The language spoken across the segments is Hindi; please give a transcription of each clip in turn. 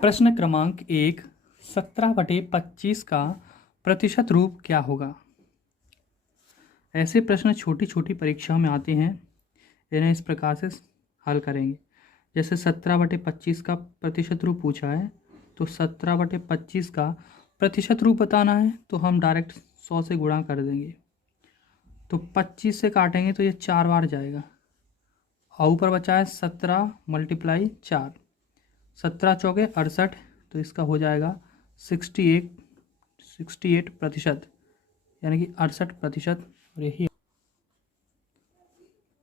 प्रश्न क्रमांक 1, 17/25 का प्रतिशत रूप क्या होगा। ऐसे प्रश्न छोटी छोटी परीक्षाओं में आते हैं, इन्हें इस प्रकार से हल करेंगे। जैसे 17/25 का प्रतिशत रूप पूछा है, तो 17/25 का प्रतिशत रूप बताना है तो हम डायरेक्ट 100 से गुणा कर देंगे। तो 25 से काटेंगे तो ये 4 बार जाएगा और ऊपर बचा है 17 × 4, 17 चौके 68, तो इसका हो जाएगा 68%, यानी कि 68%। और यही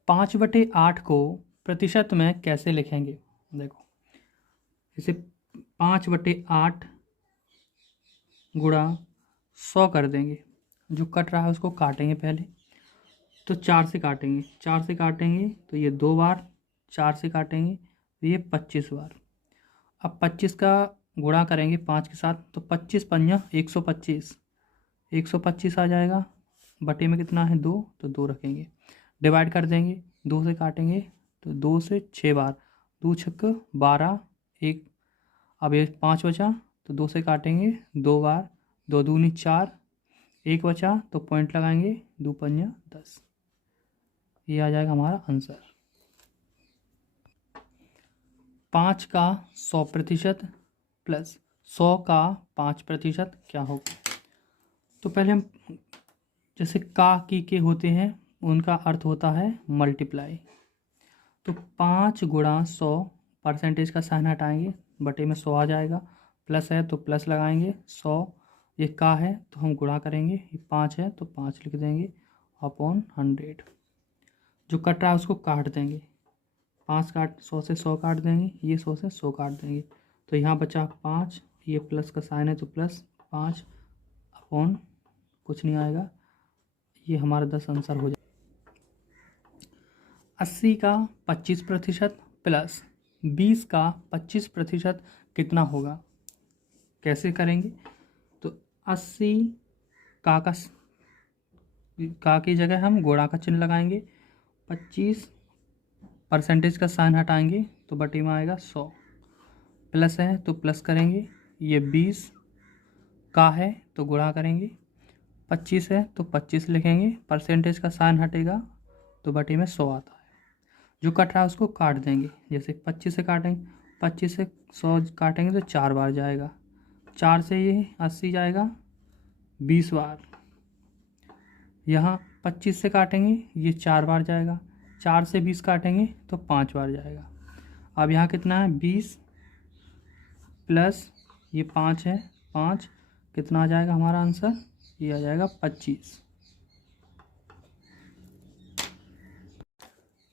5/8 को प्रतिशत में कैसे लिखेंगे। देखो, इसे 5/8 गुणा 100 कर देंगे। जो कट रहा है उसको काटेंगे पहले, तो 4 से काटेंगे, 4 से काटेंगे तो ये 2 बार, 4 से काटेंगे तो ये 25 बार। अब 25 का गुणा करेंगे 5 के साथ, तो 25 पंजा 125, 125 आ जाएगा। बटे में कितना है 2, तो 2 रखेंगे। डिवाइड कर देंगे, 2 से काटेंगे तो 2 से 6 बार, 2 छक्के 12, 1। अब ये 5 बचा तो 2 से काटेंगे 2 बार, 2 दूनी 4, 1 बचा तो पॉइंट लगाएंगे, 2 पंजा 10। ये आ जाएगा हमारा आंसर। 5 का 100% प्लस 100 का 5% क्या होगा। तो पहले हम जैसे का की के होते हैं, उनका अर्थ होता है मल्टीप्लाई। तो 5 गुणा 100, परसेंटेज का साइन हटाएंगे, बटे में 100 आ जाएगा। प्लस है तो प्लस लगाएंगे 100, ये का है तो हम गुणा करेंगे, ये 5 है तो 5 लिख देंगे अपॉन 100। जो कट रहा है उसको काट देंगे, 5 काट 100 से 100 काट देंगे, ये 100 से 100 काट देंगे, तो यहाँ बचा 5, ये प्लस का साइन है तो प्लस 5 अपॉन कुछ नहीं आएगा, ये हमारा 10 आंसर हो जाए। 80 का 25% प्लस 20 का 25% कितना होगा, कैसे करेंगे। तो 80 का की जगह हम गुणा का चिन्ह लगाएंगे, 25 परसेंटेज का साइन हटाएंगे तो बटे में आएगा 100, प्लस है तो प्लस करेंगे, ये 20 का है तो गुणा करेंगे, 25 है तो 25 लिखेंगे, परसेंटेज का साइन हटेगा तो बटे में 100 आता है। जो कट रहा है उसको काट देंगे, जैसे 25 से काटेंगे, 25 से 100 काटेंगे तो 4 बार जाएगा, 4 से ये 80 जाएगा 20 बार। यहाँ 25 से काटेंगे, ये 4 बार जाएगा, 4 से 20 काटेंगे तो 5 बार जाएगा। अब यहाँ कितना है 20 प्लस ये 5 है, 5 कितना आ जाएगा हमारा आंसर, ये आ जाएगा 25।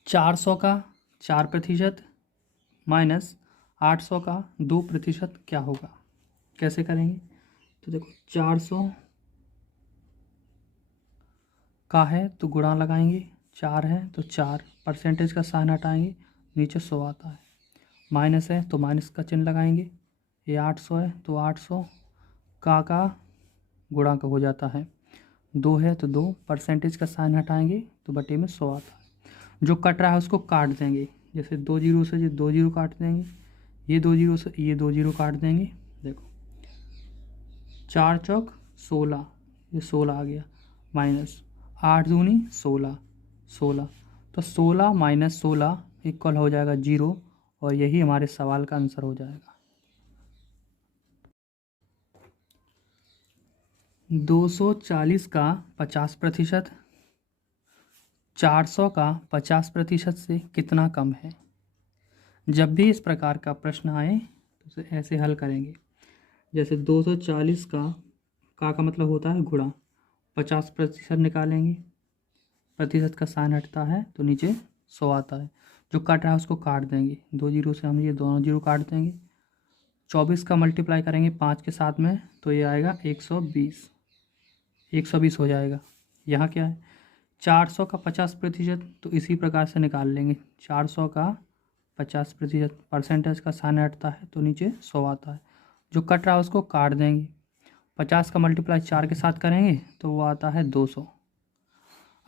400 का 4% माइनस 800 का 2% क्या होगा, कैसे करेंगे। तो देखो 400 का है तो गुणा लगाएंगे, 4 है तो 4, परसेंटेज का साइन हटाएंगे, नीचे 100 आता है, माइनस है तो माइनस का चिन्ह लगाएंगे, ये 800 है तो 800 का गुणा का हो जाता है, 2 है तो 2, परसेंटेज का साइन हटाएंगे तो बटे में 100 आता है। जो कट रहा है उसको काट देंगे, जैसे 2 जीरो से 2 जीरो काट देंगे, ये 2 जीरो से ये 2 जीरो काट देंगे। देखो 4 चौक 16, ये 16 आ गया, माइनस 8 दूनी 16, 16 तो 16 माइनस 16 इक्वल हो जाएगा 0, और यही हमारे सवाल का आंसर हो जाएगा। 240 का 50% 400 का 50% से कितना कम है। जब भी इस प्रकार का प्रश्न आए तो उसे ऐसे हल करेंगे। जैसे 240 का मतलब होता है गुणा, 50% निकालेंगे, प्रतिशत का साइन हटता है तो नीचे 100 आता है। जो काट रहा है उसको काट देंगे, 2 जीरो से हम ये दोनों जीरो काट देंगे, 24 का मल्टीप्लाई करेंगे 5 के साथ में तो ये आएगा 120, 120 हो जाएगा। यहाँ क्या है 400 का 50%, तो इसी प्रकार से निकाल लेंगे, 400 का 50%, परसेंटेज का साइन हटता है तो नीचे 100 आता है। जो कट रहा है उसको काट देंगे, 50 का मल्टीप्लाई 4 के साथ करेंगे तो वो आता है 200।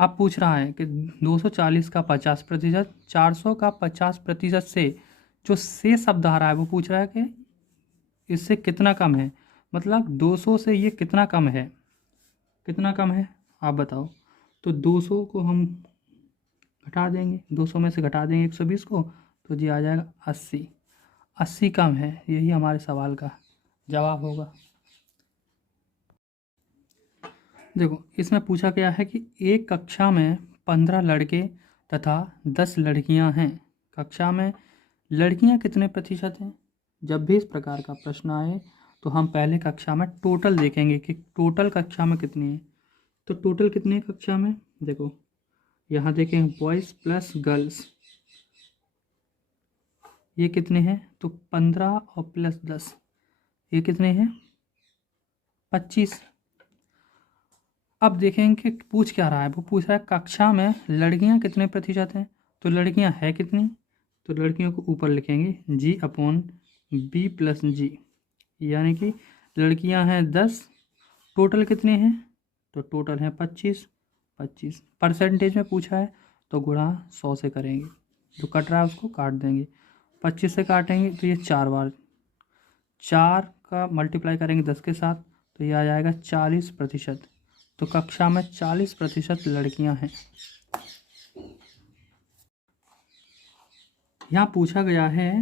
अब पूछ रहा है कि 240 का 50%, 400 का 50% से जो शेष शब्द आ रहा है वो पूछ रहा है कि इससे कितना कम है, मतलब 200 से ये कितना कम है, कितना कम है आप बताओ। तो 200 को हम घटा देंगे, 200 में से घटा देंगे 120 को, तो जी आ जाएगा 80। 80 कम है, यही हमारे सवाल का जवाब होगा। देखो इसमें पूछा गया है कि एक कक्षा में 15 लड़के तथा 10 लड़कियां हैं, कक्षा में लड़कियां कितने प्रतिशत हैं। जब भी इस प्रकार का प्रश्न आए तो हम पहले कक्षा में टोटल देखेंगे कि टोटल कक्षा में कितनी है। तो टोटल कितनी है कक्षा में, देखो यहाँ देखें बॉयज़ प्लस गर्ल्स, ये कितने हैं, तो 15 और प्लस 10 ये कितने हैं, 25। अब देखेंगे कि पूछ क्या रहा है, वो पूछ रहा है कक्षा में लड़कियां कितने प्रतिशत हैं। तो लड़कियां है कितनी, तो लड़कियों को ऊपर लिखेंगे जी अपॉन बी प्लस जी, यानी कि लड़कियां हैं 10, टोटल कितने हैं, तो टोटल हैं 25। 25 परसेंटेज में पूछा है तो गुणा 100 से करेंगे, जो कट रहा है उसको काट देंगे, 25 से काटेंगे तो ये 4 बार, 4 का मल्टीप्लाई करेंगे 10 के साथ तो ये आ जाएगा 40%। तो कक्षा में 40% लड़कियां हैं। यहाँ पूछा गया है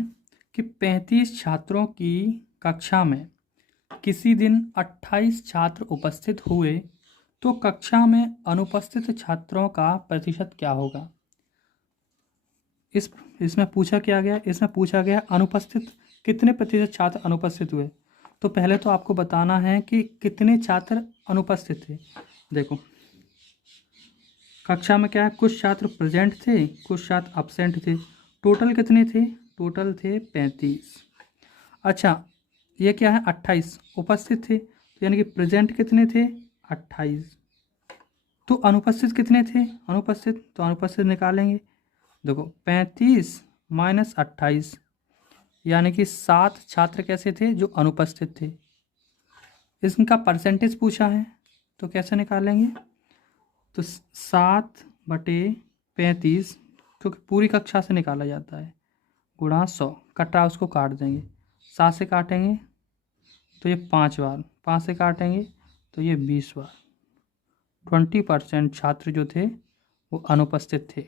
कि 35 छात्रों की कक्षा में किसी दिन 28 छात्र उपस्थित हुए तो कक्षा में अनुपस्थित छात्रों का प्रतिशत क्या होगा। इसमें पूछा क्या गया, इसमें पूछा गया अनुपस्थित कितने प्रतिशत छात्र अनुपस्थित हुए। तो पहले तो आपको बताना है कि कितने छात्र अनुपस्थित थे। देखो कक्षा में क्या है, कुछ छात्र प्रेजेंट थे, कुछ छात्र अब्सेंट थे, टोटल कितने थे, टोटल थे 35। अच्छा ये क्या है 28 उपस्थित थे, तो यानी कि प्रेजेंट कितने थे 28, तो अनुपस्थित कितने थे, अनुपस्थित तो अनुपस्थित निकालेंगे। देखो 35 माइनस 28, यानी कि 7 छात्र कैसे थे जो अनुपस्थित थे। इसका परसेंटेज पूछा है तो कैसे निकालेंगे, तो 7/35 क्योंकि पूरी कक्षा से निकाला जाता है, गुणा 100, कटा उसको काट देंगे, 7 से काटेंगे तो ये 5 बार, 5 से काटेंगे तो ये 20 बार। 20% छात्र जो थे वो अनुपस्थित थे।